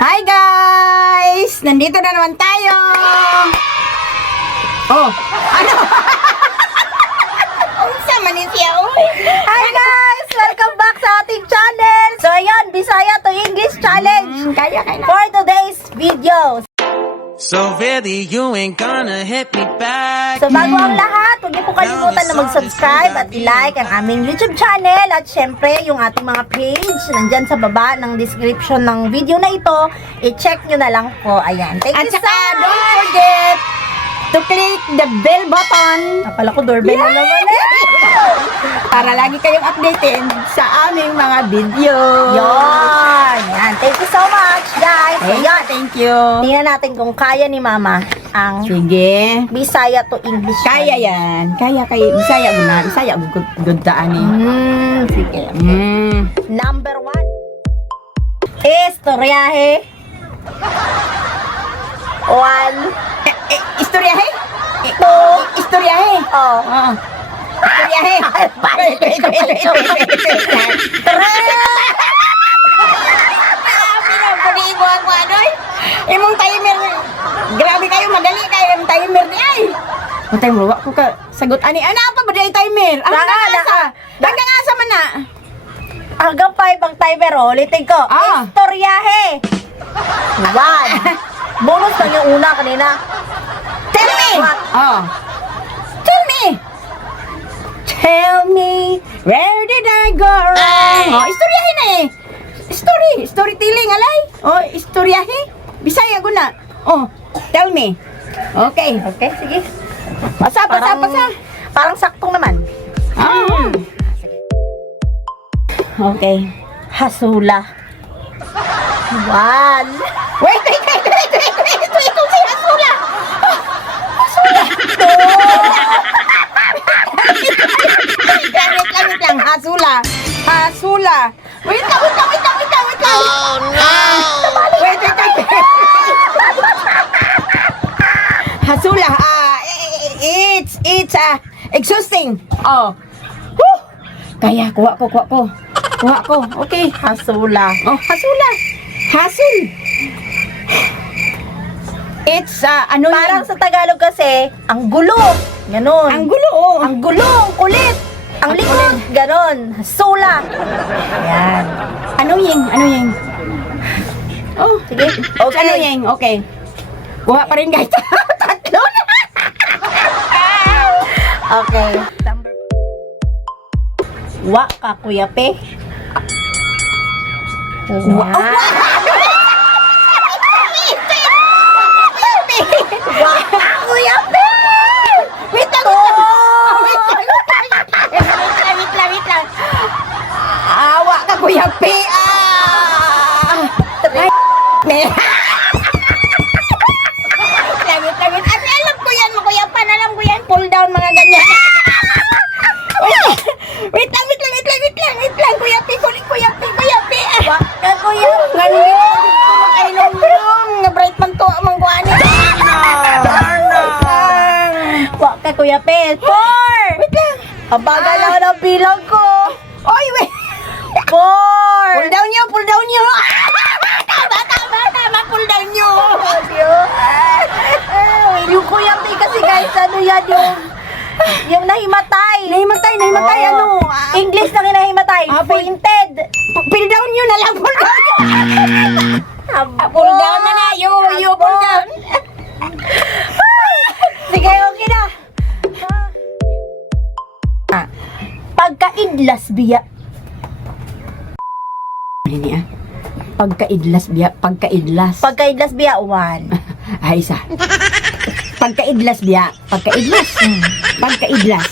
Hi guys! Nandito na naman tayo! Oh, ano? Unsa man ni siya, oy? Hi guys! Welcome back sa ating channel! So ayan, Bisaya to English Challenge Kaya na. for today's video. So really, you ain't gonna hit me back. So bago ang lahat, huwag niyo po kalimutan na mag-subscribe at i-like ang aming YouTube channel at syempre yung ating mga page nandyan sa baba ng description ng video na ito. I-check nyo na lang po. Ayan. Thank At you saka, so don't much! forget to click the bell button Napala ko doorbell na naman eh. para lagi kayong updated sa aming mga video. Yun! Yan. Thank you so much guys! So yan, Thank you. tingnan natin kung kaya ni Mama ang Sige. Bisaya to English Kaya challenge. yan. Kaya kayo. Bisaya guna. Bisaya good daan eh. Sige. Number 1. Istoryahe. 1. Istoryahe? Two. Istoryahe? Oh. Oo. Istoryahe. Wait. Pinag-ibuan ko ano eh. Imong timer. Grabe kayo, madali kayo yung timer ni ay. Ang timer, wak ko ka sagot. Ani, ana pa ba di timer? Ang Daka. asa? Hanggang asa man na? Hanggang 5 ang timer, oh. Ulitin ko. Ah. Istoryahe. 1. Bonus lang yung una kanina. Tell me! What? Oh. Tell me! Tell me, where did I go wrong? Oh, istoryahe na eh. Storytelling alay. Oh, istoryahe. Bisaya guna. Oh, tell me. Okay. Okay, sige. Pasa. Parang saktong naman. Okay. Hasula. 1. Wait. Ito si Hasula. Wait lang. Hasula. Wait lang. Oh, no. Wait. Hasula. It's exhausting. Oh. Whew. Kaya, kuha ko. Okay. Hasula. Oh, hasula. Hasul. It's, ano Parang yun? sa Tagalog kasi, ang gulo. Ganon. Ang gulo, oh. Ang gulo, ang kulit. Ang likod. Ganon. Hasula. Ayan. Ano yung? Oh, Sige. Okay. ano yung? Okay. Kuha pa rin guys. Tatlo na. Okay. Wa ka kuyape. Wa. Wa ka kuyape. Wait lang. Awa ka kuya P. Ay, Lamit. Alam ko yan, kuya Pan. Alam ko yan. Pull down, mga ganyan. Wait lang. Kuya P. Wa ka kuyape. Nga bright man to, amang kuhanin. Wa ka kuyape. 4. Wait lang. Abagal ako ng bilang ko. Oy, wait. 4. Pull down nyo. Tama, pull down nyo. Yung kuyape kasi guys, ano yan yung nahimatay. Nahimatay, Oo. ano? English na nahimatay. Fainted. Pull down nyo na lang, pull down nyo. Abo. Pull down na. You pull down. Sige, okay na. Pagkaidlas biya. Ini ah. Pagkaidlas. Pagkaidlas biya, 1. Ay, isa. Pagkaidlas. Pagkaidlas.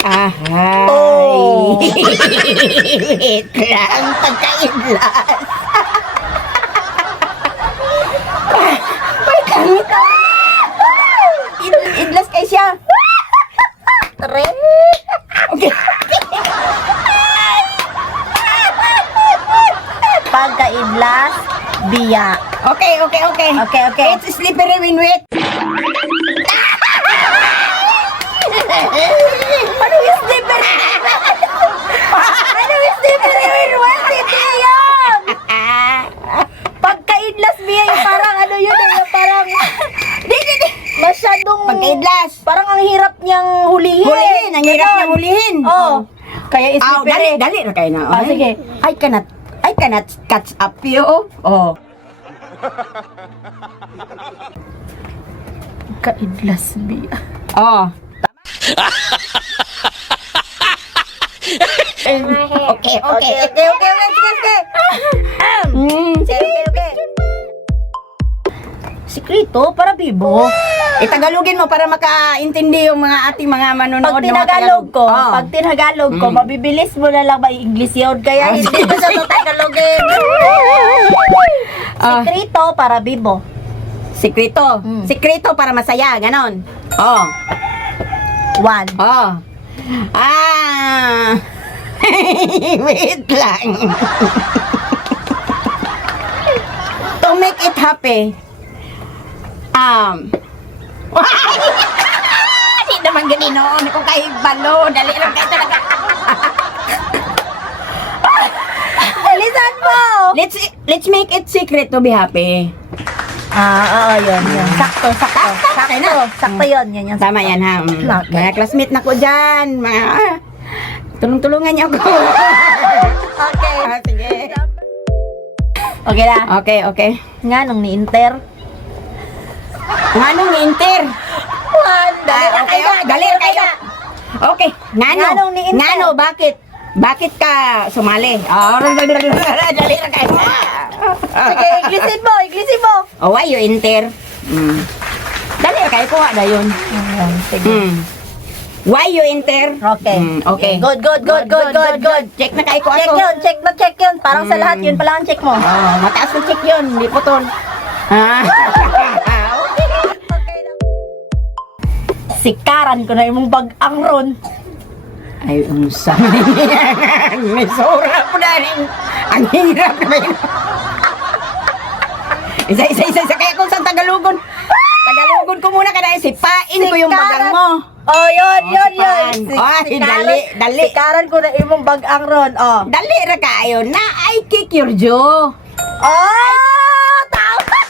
Ahay. Oh. Wait lang. Pagkaidlas. Wait lang. Idlas kay siya. 3. Okay. Pagkaidlas biya. Okay. Okay. It's slippery when wet. Ano yung slippery? Ano yung slippery when wet? Hindi yan! Kidlas. Parang ang hirap niyang hulihin. Hulihin, ang hirap Ganon. niyang hulihin. Oo. Kaya Dali, dali ra kayo na. Ah, sige. I cannot catch up you. Oh. Kaidlas biya. Oh. Okay. Sige. Okay. Sikrito para bibo. Itagalogin mo para makaintindi yung mga ating mga manonood. Pag tinagalog ko, Oh. pag tinagalog ko, mabibilis mo na lang ma-English yun. Kaya hindi ko siya tatagalogin. Ah. Sikrito para bibo. Sikreto. Sikreto para masaya, ganon. Oh. 1. Oh. Wait lang. To make it happy. Di naman ganinoon. Kung kayo balo, dali lang kayo talaga. Alisan mo! Let's make it secret to be happy. Oo, yun. Sakto. Sakto yun. Yan. Tama yan ha. Okay. Mga classmate na ko dyan. Tulong-tulungan niyo ako. Okay. Sige. Okay na. Okay. Nga nung ni-inter. Nganong inter? Dali kayo. Okay. Nganong ni Inter? Ngano, bakit? Bakit ka sumali? Dali kayo. Sige, Englishsin mo. Oh, why you inter? Dali kayo ko na yun. Sige. Why you inter? Okay. Okay. Good. Check na kayo ko Check ako. yun. Parang sa lahat yun pala ang check mo. Oh, mataas na check yun. Hindi po ton. Sikaran ko na imong bag-ang ron. Ay, unsa may sora po na rin. Ang hirap na yun. Isa. Kaya kung saan Tagalogon ko muna ka na. Sipain ko yung bagang mo. Oh, yun. Dali. Sikaran ko na imong bag-ang ron. Oh. Dali ra kayo na. I kick your jaw. Oh! Tama!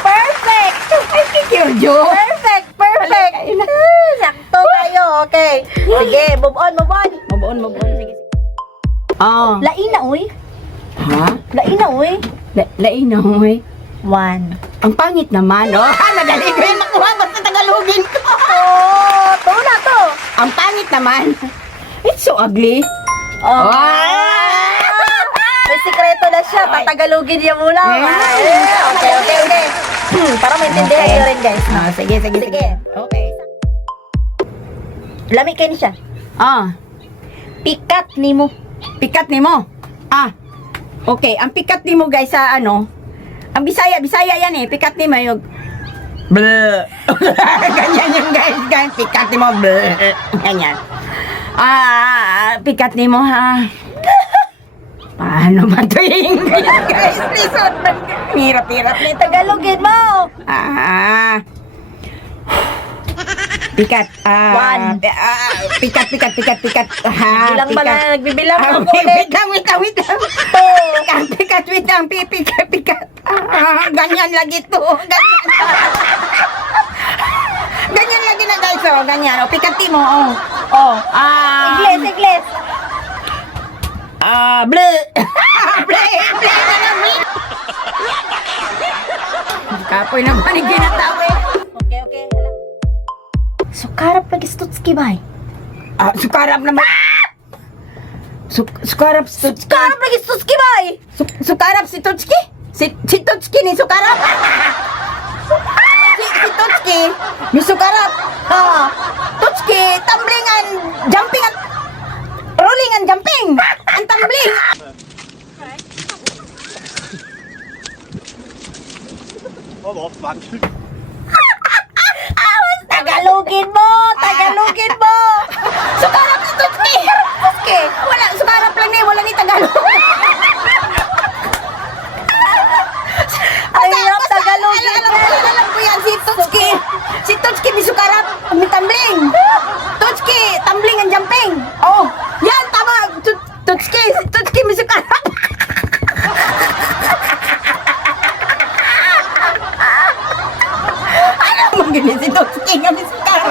Perfect! I kick your jaw. Perfect! Ayun na. Sakto kayo. Okay. Sige, move on. Mabuon. Sige. Oh. Laina, uy. Ha? Lainoy. 1. Ang pangit naman. Oh, madali ko yung makuha. Basta Tagalogin ko. To na to. Ang pangit naman. It's so ugly. Oh. May sikreto na siya. Tatagalugin niya muna. Okay. Para maintindihan niyo rin, guys. No? Sige. Okay. Lami kayo ni siya. Pikat ni mo. Pikat ni mo. Okay. Ang pikat ni mo, guys, sa ano, ang Bisaya yan eh. Pikat ni mo yung bleh. Ganyan yung guys. Pikat ni mo, bleh. Ganyan. Pikat ni mo, ha. Paano ba ito yung English, guys? Please, hirap nito. Tagalogin mo. Pikat. 1. Pikat. Bilang ba na nagbibilang ng Wait lang. 2. Pikat. Pikat. Ganyan lagi to. Ganyan lagi na guys. Ganyan. Pikati mo. English. Bleh. Bleh. Kapoy na ba ni ginatawi? Okay. Sukarap lagi stutski bay. Sukarap naman. Sukarap Tutski. Sukarap lagi stutski bay. Sukarap si Tutski? Si Tutski ni Sukarap? si Tutski ni Sukarap. Tutski, tumbling and jumping and rolling and jumping. And tumbling. Tagalogin mo. Sukarap si Tutski. Wala, sukarap lang ni, wala ni Tagalog. Ay, hirap Tagalogin. Alam ko yan, si Tutski ni Sukarap, tumbling. Tutski, tumbling and jumping. Oh, yan, tama. Tutski ni Sukarap. Ano mo ganyan si Tutski nga ni Sukarap?